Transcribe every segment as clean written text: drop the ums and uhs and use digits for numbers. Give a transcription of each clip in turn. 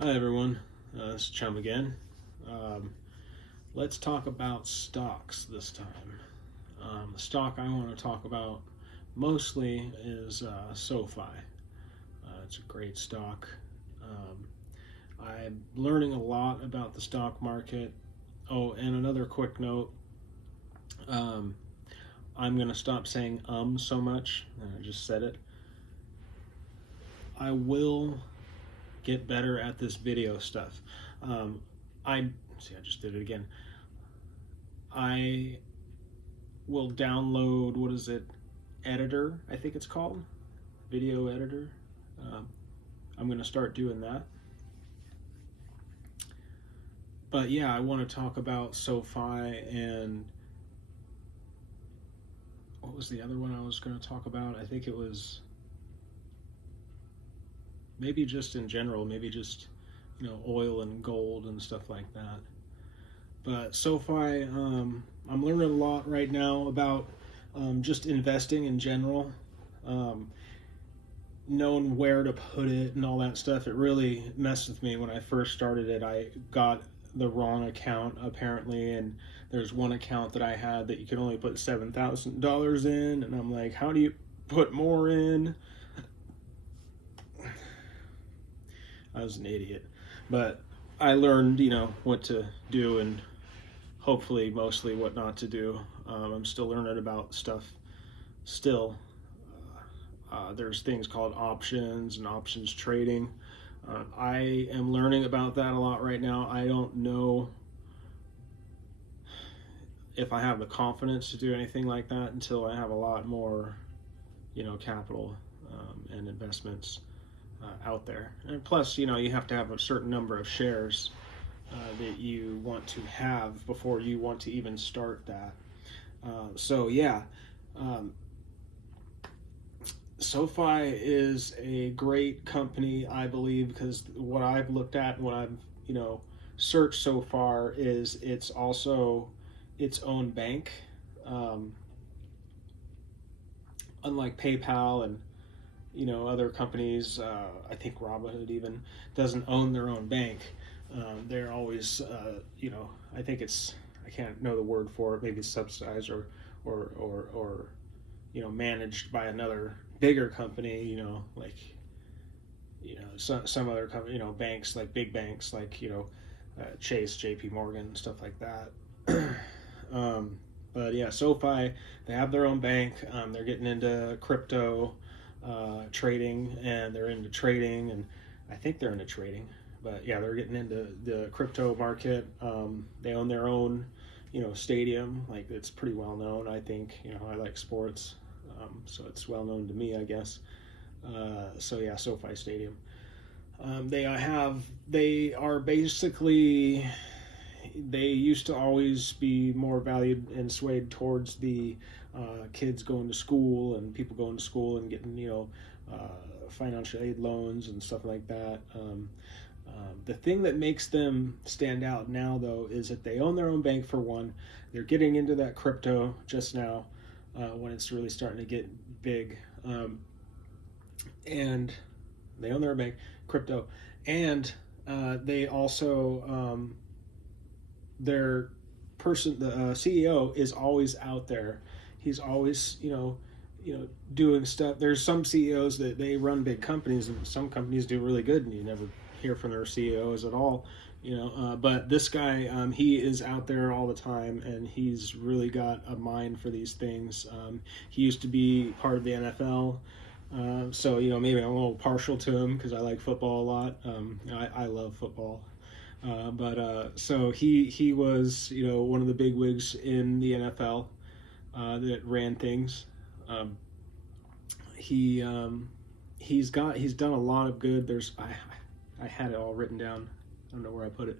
Hi everyone, it's Chum again. Um, let's talk about stocks this time. The stock I want to talk about mostly is SOFI. It's a great stock. Um, I'm learning a lot about the stock market. Oh, and another quick note, um, I'm going to stop saying so much. I just said it. I will get better at this video stuff. Um, I see. I just did it again. I will download, what is it, editor, I think it's called, video editor. Um, I'm going to start doing that. But yeah, I want to talk about SoFi and what was the other one I was going to talk about? I think it was maybe just in general, maybe just, oil and gold and stuff like that. But SoFi, I'm learning a lot right now about just investing in general. Um, Knowing where to put it and all that stuff. It really messed with me when I first started it. I got the wrong account apparently, and there's one account that I had that you could only put $7,000 in, and I'm like, how do you put more in? I was an idiot, but I learned, what to do and hopefully mostly what not to do. I'm still learning about stuff still. There's things called options and options trading. I am learning about that a lot right now. I don't know if I have the confidence to do anything like that until I have a lot more, capital and investments out there. And plus, you have to have a certain number of shares that you want to have before you want to even start that. So yeah, um, SoFi is a great company, I believe, because what I've looked at and what I've, searched so far is it's also its own bank. Um, Unlike PayPal and, other companies, I think Robinhood even doesn't own their own bank. They're always, I think I can't know the word for it, maybe it's subsidized or managed by another bigger company, like, some other company, banks, like big banks, like, Chase, JP Morgan, stuff like that. But yeah, SoFi, they have their own bank. They're getting into crypto trading, and they're into trading, and I think they're into trading. But yeah, they're getting into the crypto market. They own their own, stadium. Like, it's pretty well known. I think, I like sports, so it's well known to me, I guess. So yeah, SoFi Stadium. They are basically, they used to always be more valued and swayed towards the kids going to school and people going to school and getting, financial aid loans and stuff like that. The thing that makes them stand out now, though, is that they own their own bank for one. They're getting into that crypto just now when it's really starting to get big. And they own their bank, crypto. And they also, their person, the CEO, is always out there. He's always, doing stuff. There's some CEOs that they run big companies, and some companies do really good, and you never hear from their CEOs at all. But this guy, he is out there all the time, and he's really got a mind for these things. He used to be part of the NFL. So maybe I'm a little partial to him because I like football a lot. I love football. So he was one of the big wigs in the NFL that ran things. He's done a lot of good. I had it all written down. I don't know where I put it.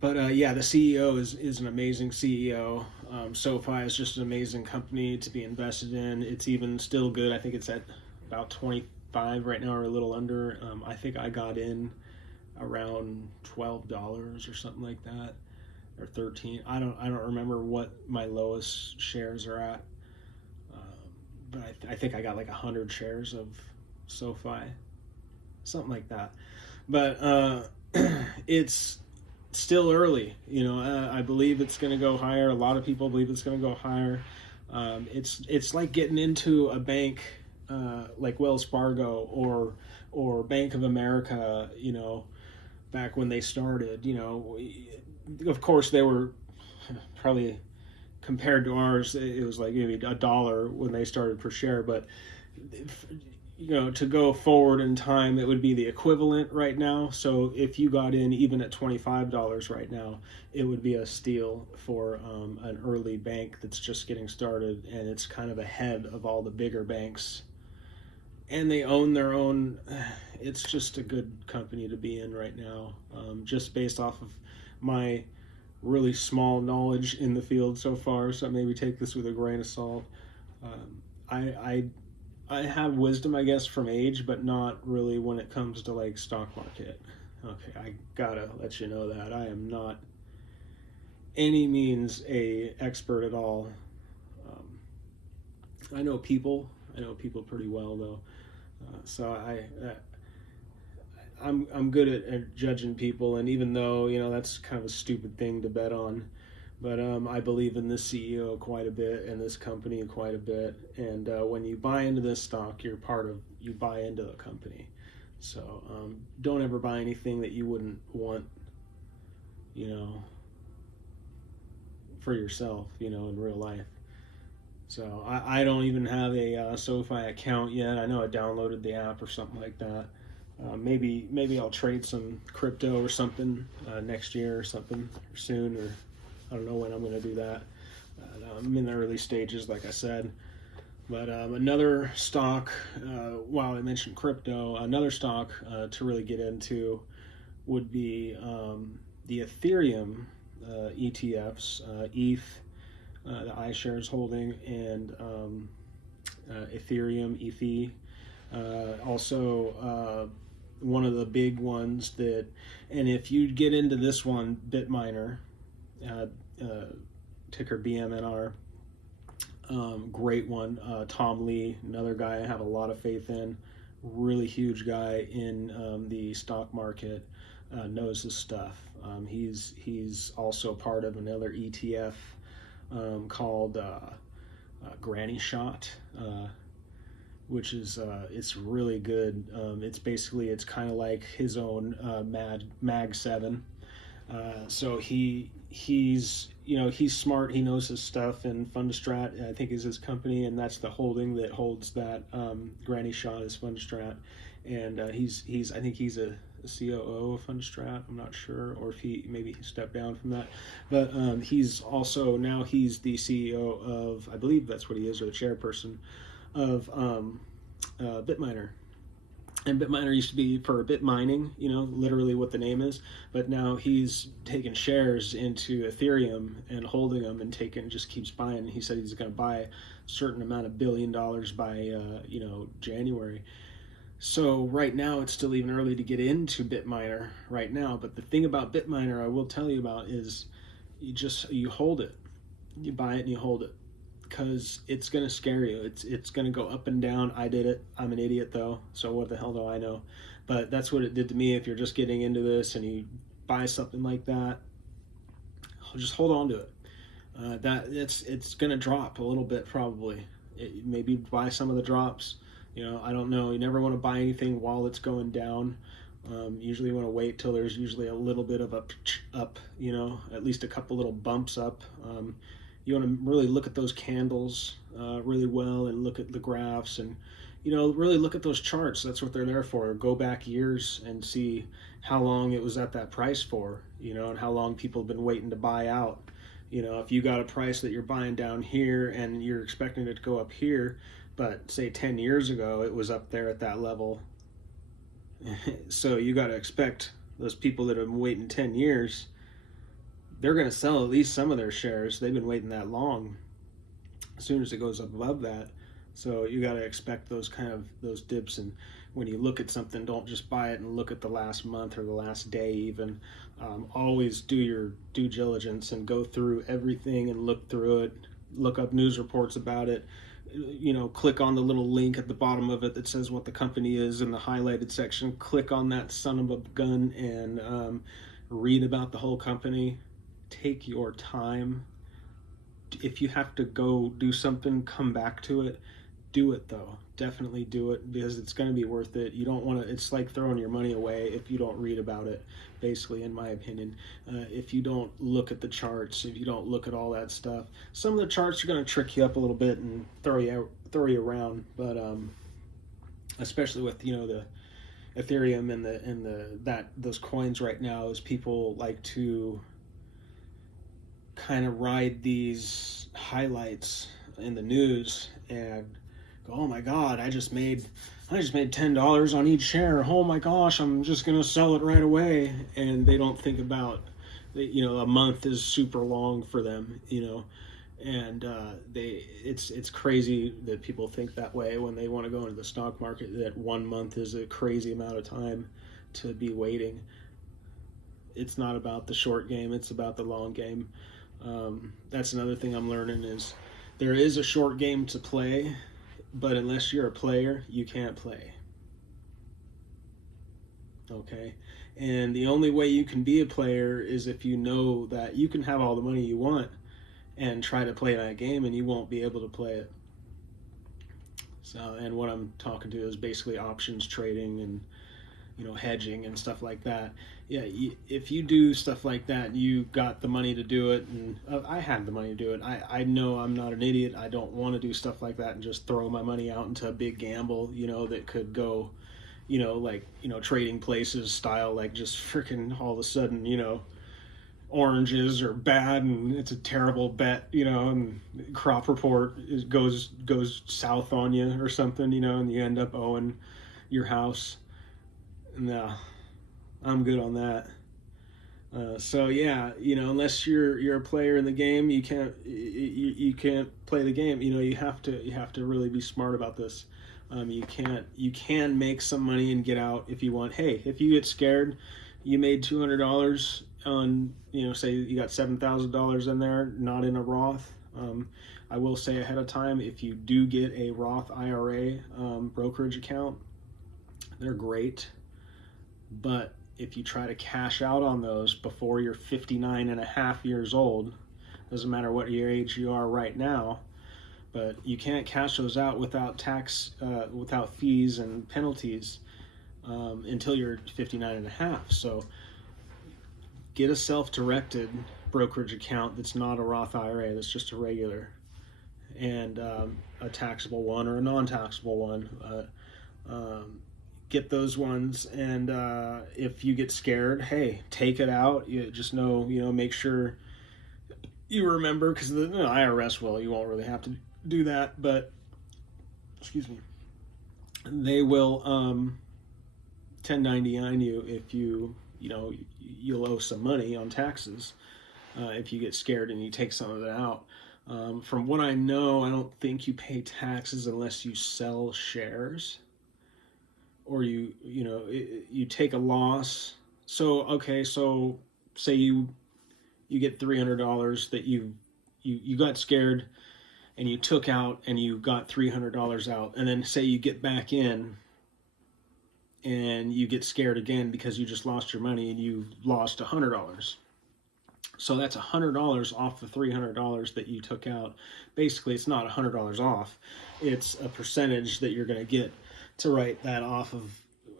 But yeah, the CEO is an amazing CEO. SoFi is just an amazing company to be invested in. It's even still good. I think it's at about 25 right now, or a little under. I think I got in around $12 or something like that, or 13. I don't remember what my lowest shares are at. But I think I got like 100 shares of SoFi, something like that. but it's still early. I believe it's going to go higher. A lot of people believe it's going to go higher. It's like getting into a bank like Wells Fargo or Bank of America. Back when they started. Of course they were probably, compared to ours, it was like maybe $1 when they started per share, but to go forward in time, it would be the equivalent right now. So if you got in even at $25 right now, it would be a steal for an early bank that's just getting started, and it's kind of ahead of all the bigger banks. And they own their own. It's just a good company to be in right now, just based off of my really small knowledge in the field so far. So maybe take this with a grain of salt. I have wisdom, I guess, from age, but not really when it comes to like stock market. Okay, I gotta let you know that I am not any means a expert at all. I know people pretty well though, so I'm good at judging people, and even though that's kind of a stupid thing to bet on. But I believe in this CEO quite a bit and this company quite a bit. And when you buy into this stock, you buy into the company. So don't ever buy anything that you wouldn't want, for yourself, in real life. So I don't even have a SOFI account yet. I know I downloaded the app or something like that. Maybe I'll trade some crypto or something next year or something, or soon, or I don't know when I'm going to do that. I'm in the early stages, like I said. But another stock, while I mentioned crypto, another stock to really get into would be the Ethereum ETFs, ETH, the iShares holding, and Ethereum, ETHE. Also, one of the big ones and if you get into this one, BitMiner, ticker BMNR, great one. Tom Lee, another guy I have a lot of faith in, really huge guy in the stock market, knows his stuff. He's also part of another ETF called Granny Shot, which is it's really good. It's kind of like his own Mag 7. So he's smart. He knows his stuff, and Fundstrat, I think, is his company, and that's the holding that holds that Granny Shot is Fundstrat, and I think he's a COO of Fundstrat. I'm not sure, or if maybe he stepped down from that, but he's the CEO of, I believe that's what he is, or the chairperson of BitMiner. And BitMiner used to be for bit mining, literally what the name is. But now he's taken shares into Ethereum and holding them and just keeps buying. He said he's going to buy a certain amount of $1 billion by, January. So right now it's still even early to get into BitMiner right now. But the thing about BitMiner I will tell you about is you hold it. You buy it and you hold it. Because it's going to scare you. It's going to go up and down. I did it. I'm an idiot, though, so what the hell do I know? But that's what it did to me. If you're just getting into this and you buy something like that, just hold on to it. It's going to drop a little bit, probably. Maybe buy some of the drops. I don't know. You never want to buy anything while it's going down. Usually you want to wait till there's usually a little bit of up, at least a couple little bumps up. You want to really look at those candles really well, and look at the graphs, and really look at those charts. That's what they're there for. Go back years and see how long it was at that price for, and how long people have been waiting to buy out. If you got a price that you're buying down here and you're expecting it to go up here, but say 10 years ago it was up there at that level, so you got to expect those people that have been waiting 10 years, they're going to sell at least some of their shares. They've been waiting that long. As soon as it goes above that, so you got to expect those dips. And when you look at something, don't just buy it and look at the last month or the last day even. Always do your due diligence and go through everything and look through it. Look up news reports about it. click on the little link at the bottom of it that says what the company is in the highlighted section. Click on that son of a gun and read about the whole company. Take your time. If you have to go do something, come back to it. Do it though. Definitely do it, because it's going to be worth it. You don't want to, it's like throwing your money away if you don't read about it, basically, in my opinion. If you don't look at the charts, if you don't look at all that stuff, some of the charts are going to trick you up a little bit and throw you around. But especially with the Ethereum and those coins right now, is people like to kind of ride these highlights in the news and go, oh my God, I just made $10 on each share. Oh my gosh, I'm just gonna sell it right away. And they don't think about that, a month is super long for them, and it's crazy that people think that way when they want to go into the stock market, that 1 month is a crazy amount of time to be waiting. It's not about the short game, it's about the long game. That's another thing I'm learning, is there is a short game to play, but unless you're a player, you can't play. Okay? And the only way you can be a player is if you know that you can have all the money you want and try to play that game, and you won't be able to play it. So, and what I'm talking to is basically options trading and hedging and stuff like that. Yeah, if you do stuff like that, you got the money to do it, and I had the money to do it. I know I'm not an idiot. I don't want to do stuff like that and just throw my money out into a big gamble, that could go, trading places style, like just freaking all of a sudden, oranges are bad and it's a terrible bet, and crop report goes south on you or something, and you end up owing your house. No, I'm good on that. So yeah, unless you're a player in the game, you can't play the game. You have to really be smart about this. You can make some money and get out if you want. Hey, if you get scared, you made $200 on, say you got $7,000 in there, not in a Roth. I will say ahead of time, if you do get a Roth IRA brokerage account, they're great. But if you try to cash out on those before you're 59 and a half years old, doesn't matter what your age you are right now, but you can't cash those out without tax, without fees and penalties until you're 59 and a half. So get a self-directed brokerage account that's not a Roth IRA, that's just a regular, and a taxable one or a non-taxable one. Get those ones, and if you get scared, hey, take it out. You just know, make sure you remember, because the IRS will. You won't really have to do that, but excuse me, they will 1099 you if you'll owe some money on taxes if you get scared and you take some of it out. From what I know, I don't think you pay taxes unless you sell shares, or you take a loss. So okay, so say you get $300 that you got scared and you took out, and you got $300 out, and then say you get back in and you get scared again because you just lost your money and you lost $100. So that's $100 off the $300 that you took out. Basically, it's not $100 off. It's a percentage that you're going to get to write that off of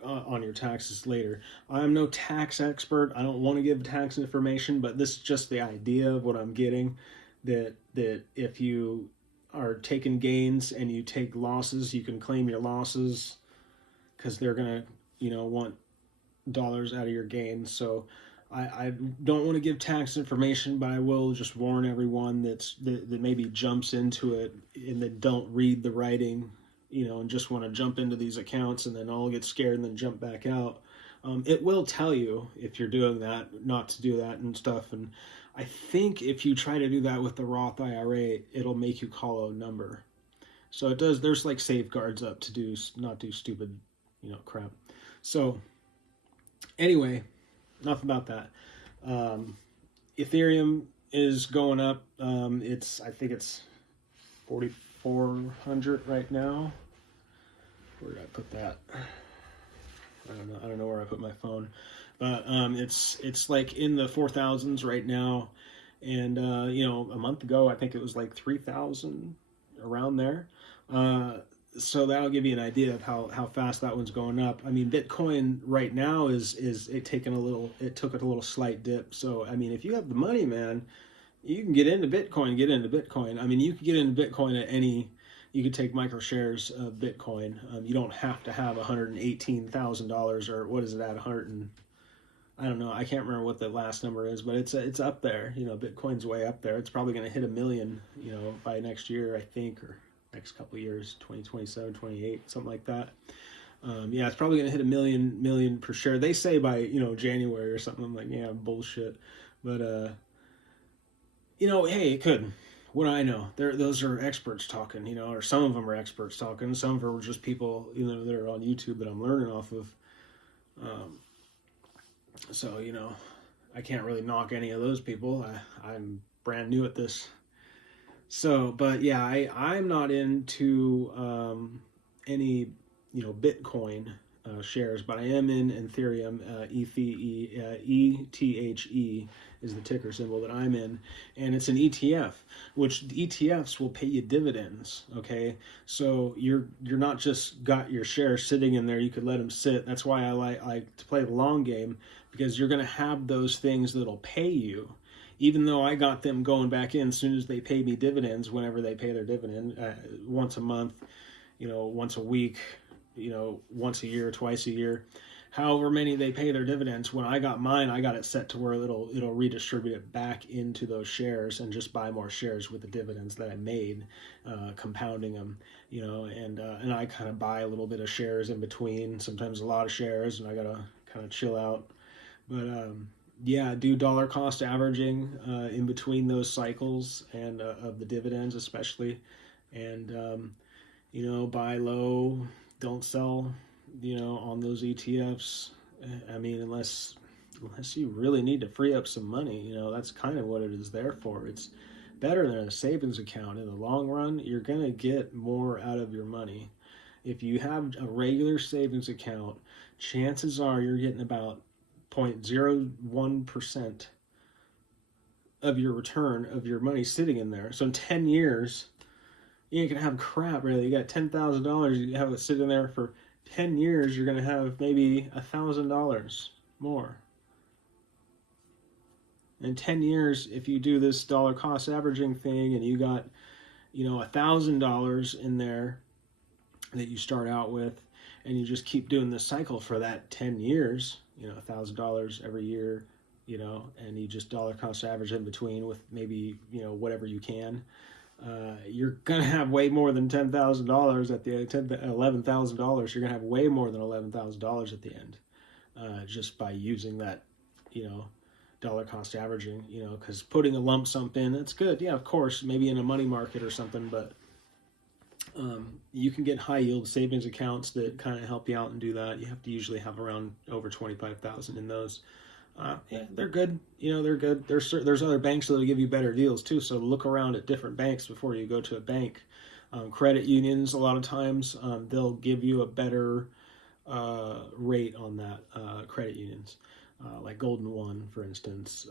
on your taxes later. I'm no tax expert. I don't want to give tax information, but this is just the idea of what I'm getting, that if you are taking gains and you take losses, you can claim your losses because they're going to, want dollars out of your gains. So I don't want to give tax information, but I will just warn everyone that maybe jumps into it and that don't read the writing, and just want to jump into these accounts and then all get scared and then jump back out. It will tell you if you're doing that, not to do that and stuff. And I think if you try to do that with the Roth IRA, it'll make you call a number. So it does. There's like safeguards up to not do stupid, crap. So anyway, enough about that. Ethereum is going up. I think it's 44 400 right now. Where did I put that? I don't know where I put my phone, but it's like in the 4,000s right now, and a month ago I think it was like 3,000, around there. So that'll give you an idea of how fast that one's going up. I mean, Bitcoin right now is it took a little slight dip. So I mean, if you have the money, man, you can get into Bitcoin. Get into Bitcoin. I mean, you can get into Bitcoin at any. You could take micro shares of Bitcoin. You don't have to have $118,000, or what is it at 100 and I don't know. I can't remember what the last number is, but it's up there. Bitcoin's way up there. It's probably going to hit 1 million, by next year, I think, or next couple of years, 2027, 28, something like that. Yeah, it's probably going to hit 1 million per share. They say by, January or something. I'm like, yeah, bullshit. But, hey, it could. What do I know? Those are experts talking, or some of them are experts talking. Some of them are just people, that are on YouTube that I'm learning off of. So, I can't really knock any of those people. I'm brand new at this. So, but yeah, I'm not into any, Bitcoin shares, but I am in Ethereum. ETHE is the ticker symbol that I'm in, and it's an ETF, which the ETFs will pay you dividends. Okay, so you're not just got your shares sitting in there. You could let them sit. That's why I like to play the long game, because you're going to have those things that'll pay you. Even though I got them going back in as soon as they pay me dividends, whenever they pay their dividend, once a month, once a week, once a year, twice a year, however many they pay their dividends. When I got mine, I got it set to where it'll redistribute it back into those shares and just buy more shares with the dividends that I made, compounding them, and I kind of buy a little bit of shares in between, sometimes a lot of shares, and I gotta kind of chill out. But yeah, do dollar cost averaging in between those cycles, and of the dividends especially, and buy low, don't sell, on those ETFs. I mean, unless you really need to free up some money, that's kind of what it is there for. It's better than a savings account. In the long run, you're gonna get more out of your money. If you have a regular savings account, chances are you're getting about 0.01% of your return of your money sitting in there. So in 10 years, you ain't gonna have crap really. You got $10,000, you have it sitting there for 10 years, you're gonna have maybe $1,000 more. In 10 years, if you do this dollar cost averaging thing and you got, $1,000 in there that you start out with, and you just keep doing this cycle for that 10 years, $1,000 every year, and you just dollar cost average in between with maybe, whatever you can, you're going to have way more than $10,000 at the $11,000. You're going to have way more than $11,000 at the end, just by using that, dollar cost averaging, because putting a lump sum in, that's good. Yeah, of course, maybe in a money market or something, but you can get high yield savings accounts that kind of help you out and do that. You have to usually have around over 25,000 in those. Yeah, they're good. They're good. There's other banks that'll give you better deals too. So look around at different banks before you go to a bank. Credit unions, a lot of times, they'll give you a better rate on that. Credit unions, like Golden One, for instance.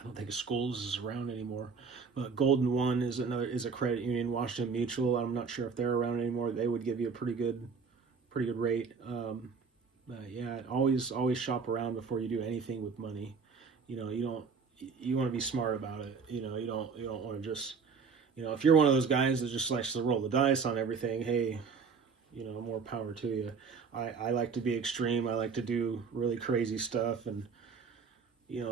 I don't think Schools is around anymore, but Golden One is a credit union. Washington Mutual, I'm not sure if they're around anymore. They would give you a pretty good rate. Yeah, always shop around before you do anything with money. You want to be smart about it. You don't want to just, if you're one of those guys that just likes to roll the dice on everything, hey, more power to you. I like to be extreme. I like to do really crazy stuff, and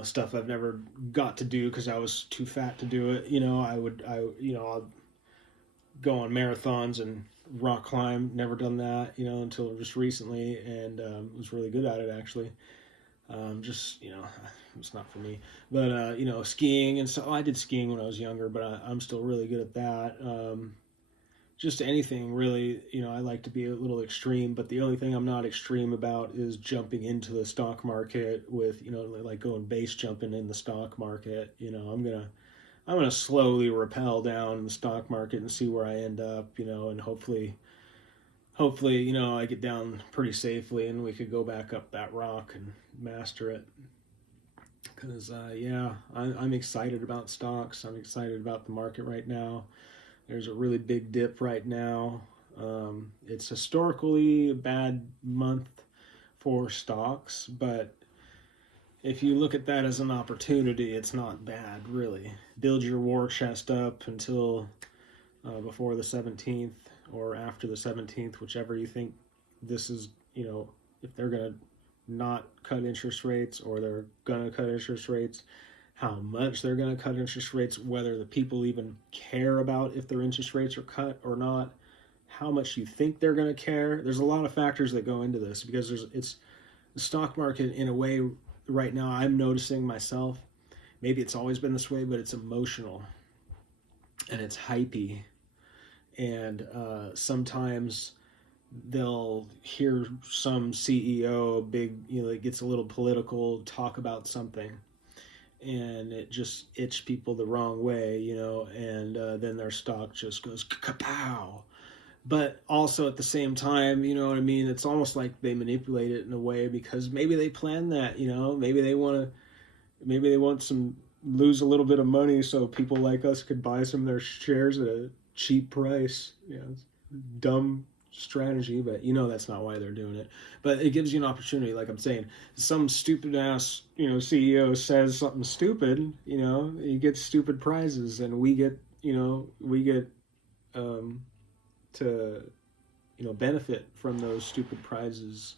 stuff I've never got to do because I was too fat to do it. I'll go on marathons and rock climb. Never done that, until just recently, and was really good at it actually. It's not for me. But skiing and stuff. I did skiing when I was younger, but I'm still really good at that. Just anything really, I like to be a little extreme, but the only thing I'm not extreme about is jumping into the stock market with, like going base jumping in the stock market. I'm gonna slowly rappel down in the stock market and see where I end up, and hopefully, I get down pretty safely and we could go back up that rock and master it. Because yeah, I'm excited about stocks. I'm excited about the market right now. There's a really big dip right now. It's historically a bad month for stocks, but if you look at that as an opportunity, it's not bad, really. Build your war chest up until before the 17th or after the 17th, whichever you think this is, if they're going to not cut interest rates or they're going to cut interest rates, how much they're going to cut interest rates, whether the people even care about if their interest rates are cut or not, how much you think they're going to care. There's a lot of factors that go into this because it's the stock market in a way right now I'm noticing myself. Maybe it's always been this way, but it's emotional and it's hypey. And sometimes they'll hear some CEO, big, that gets a little political, talk about something, and it just itch people the wrong way, and then their stock just goes kapow. But also at the same time, you know what I mean? It's almost like they manipulate it in a way because maybe they plan that, maybe they want some lose a little bit of money so people like us could buy some of their shares at a cheap price. It's dumb strategy, but that's not why they're doing it. But it gives you an opportunity, like I'm saying. Some stupid ass, CEO says something stupid, he gets stupid prizes, and we get to benefit from those stupid prizes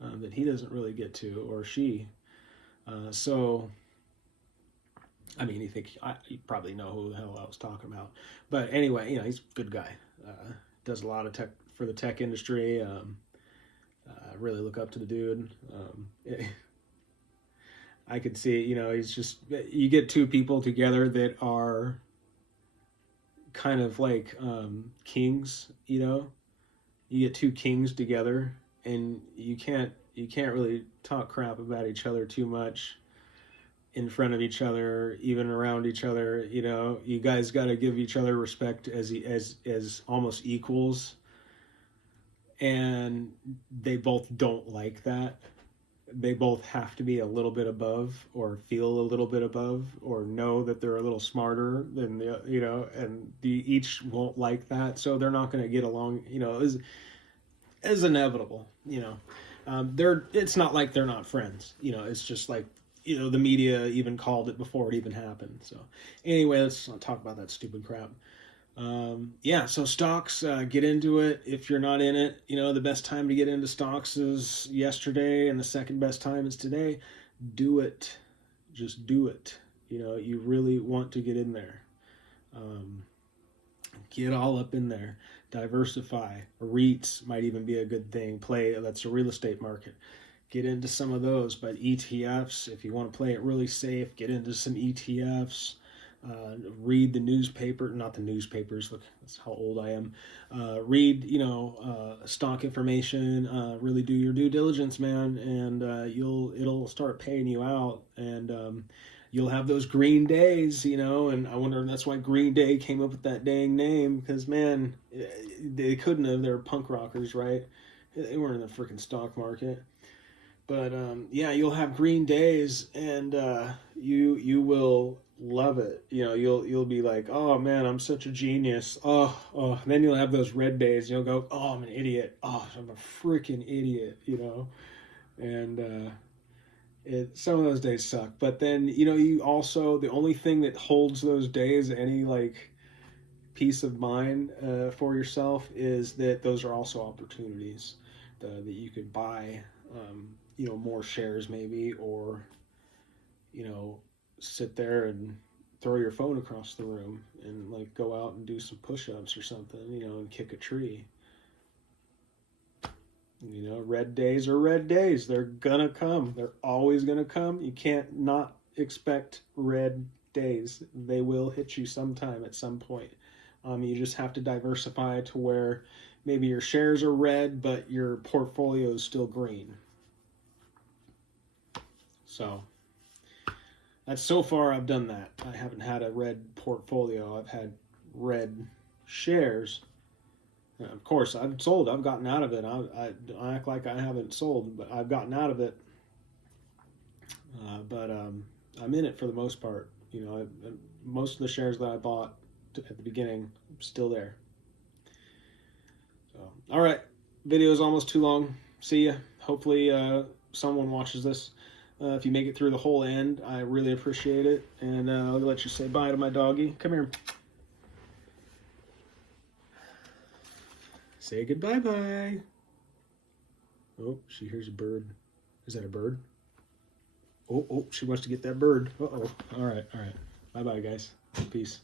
that he doesn't really get to, or she. So I mean, you probably know who the hell I was talking about. But anyway, he's a good guy. Does a lot of tech for the tech industry. Really look up to the dude. I could see, he's just, you get two people together that are kind of like kings, You get two kings together, and you can't really talk crap about each other too much in front of each other, even around each other. You guys got to give each other respect as almost equals, and they both don't like that. They both have to be a little bit above, or feel a little bit above, or know that they're a little smarter than and each won't like that, so they're not going to get along. Is inevitable. It's not like they're not friends. It's just like, the media even called it before it even happened. So anyway, let's not talk about that stupid crap. So stocks, get into it. If you're not in it, the best time to get into stocks is yesterday, and the second best time is today. Do it. Just do it. You really want to get in there. Get all up in there. Diversify. REITs might even be a good thing. That's a real estate market. Get into some of those. But ETFs, if you want to play it really safe, get into some ETFs. Read the newspaper, not the newspapers. Look, that's how old I am. Read, stock information. Really do your due diligence, man, and it'll start paying you out, and you'll have those green days, And I wonder if that's why Green Day came up with that dang name, because man, they couldn't have. They're punk rockers, right? They weren't in the freaking stock market. But you'll have green days, and you will love it. You'll be like, oh man, I'm such a genius. Oh. And then you'll have those red days. You'll go, oh, I'm an idiot. Oh, I'm a freaking idiot. And some of those days suck. But then you also, the only thing that holds those days, any like peace of mind for yourself, is that those are also opportunities that you could buy. More shares maybe, or, sit there and throw your phone across the room and like go out and do some push-ups or something, and kick a tree. Red days are red days. They're gonna come. They're always gonna come. You can't not expect red days. They will hit you sometime at some point. You just have to diversify to where maybe your shares are red, but your portfolio is still green. So, That's so far I've done that. I haven't had a red portfolio. I've had red shares. Of course, I've sold. I've gotten out of it. I act like I haven't sold, but I've gotten out of it. But I'm in it for the most part. You know, most of the shares that I bought at the beginning, I'm still there. So, all right, video is almost too long. See ya. Hopefully, someone watches this. If you make it through the whole end, I really appreciate it. And I'll let you say bye to my doggy. Come here. Say goodbye bye. Oh, she hears a bird. Is that a bird? Oh, she wants to get that bird. Uh-oh. All right. Bye-bye, guys. Peace.